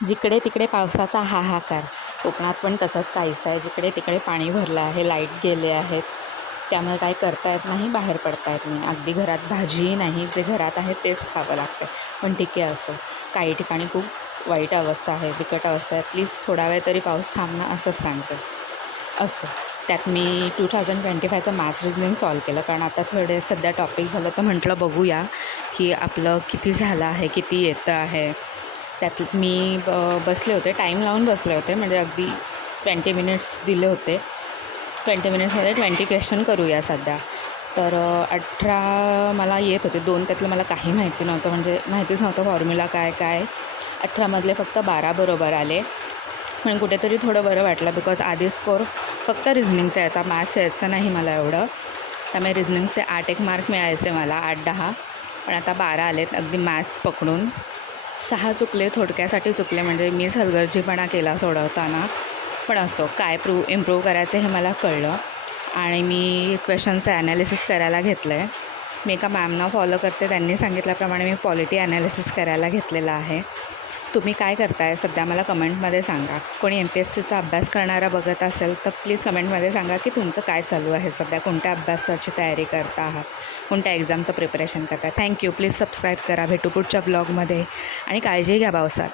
जिकडे तिकडे पावसाचा हाहाकार. कोकणात पण तसंच काहीसं आहे. जिकडे तिकडे पाणी भरलं आहे, लाईट गेले आहेत. त्यामुळे काही करता येत नाही, बाहेर पडता येत नाही. अगदी घरात भाजीही नाही, जे घरात आहे तेच खावं लागतं. पण ठीक आहे, असो. काही ठिकाणी खूप वाईट अवस्था आहे, बिकट अवस्था आहे. प्लीज थोडा वेळ तरी पाऊस थांबणं असंच सांगते. असो. त्यात मी 2025चं मॅथ्स रिझनिंग सॉल्व केलं, कारण आता थोडे सध्या टॉपिक झालं तर म्हटलं बघूया की आपलं किती झालं आहे, किती येतं आहे. त्यात मी बसले होते, टाईम लावून बसले होते, म्हणजे अगदी 20 मिनिट्स दिले होते. 20 मिनिट्समध्ये 20 क्वेश्चन करूया सध्या. तर 18 मला येत होते. 2 त्यातलं मला काही माहिती नव्हतं, म्हणजे माहितीच नव्हतं फॉर्म्युला काय काय. 18मधले फक्त 12 बरोबर आले. पण कुठेतरी थोडं बरं वाटलं, बिकॉज आधी स्कोर फक्त रिझनिंगचा यायचा, मॅथ्स यायचं नाही मला एवढं. त्यामुळे रिझनिंगचे 8 मार्क मिळायचे मला, 8-10. पण आता 12 आलेत, अगदी मॅथ्स पकडून. 6 चुकले, थोडक्यासाठी चुकले, म्हणजे मीच हलगर्जीपणा केला सोडवताना. पण असो, काय इम्प्रूव्ह करायचं हे मला कळलं आणि मी क्वेश्चनचं ॲनालिसिस करायला घेतलं आहे. मी एका मॅमना फॉलो करते, त्यांनी सांगितल्याप्रमाणे मी पॉलिटी ॲनालिसिस करायला घेतलेलं आहे. तुम्ही काय करताय सध्या मला कमेंटमध्ये सांगा. कोणी MPSCचा अभ्यास करणारा बघत असेल तर प्लीज कमेंटमध्ये सांगा की तुमचं काय चालू आहे सध्या, कोणत्या अभ्यासाची तयारी करता आहात, कोणत्या एक्झामचं प्रिपरेशन करता. थँक्यू. प्लीज सबस्क्राईब करा. भेटू पुढच्या ब्लॉगमध्ये आणि काळजी घ्या पावसात.